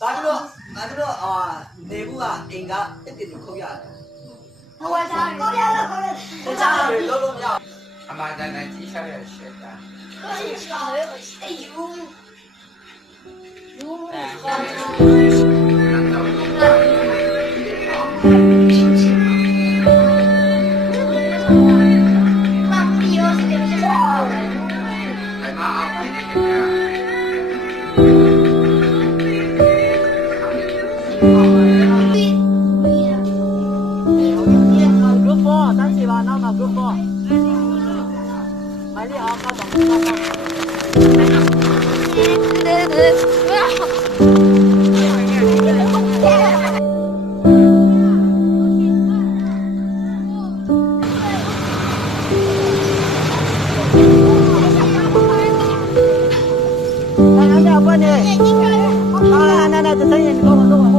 ဘာလို့နေဘူးကအိမ်ကတစ်တင်ခုတ်ရတယ်我操，高压了，高压了。 တခြားတွေလုံးလုံးမရဘူး အမှန်တန်တန်ကြီးချရတဲ့ရှက်တာ 我是小的，哎呦，呦，妈不理我，是给你说好的。 အဲ့မှာအောက်နေနေကြတာ group 4တန်းစီပါနောက်မှာ group 4မိုင်းလေးအောင်ကောက်တော့ကောက်တော့ 那这样问你，那这这这这，你跟我说。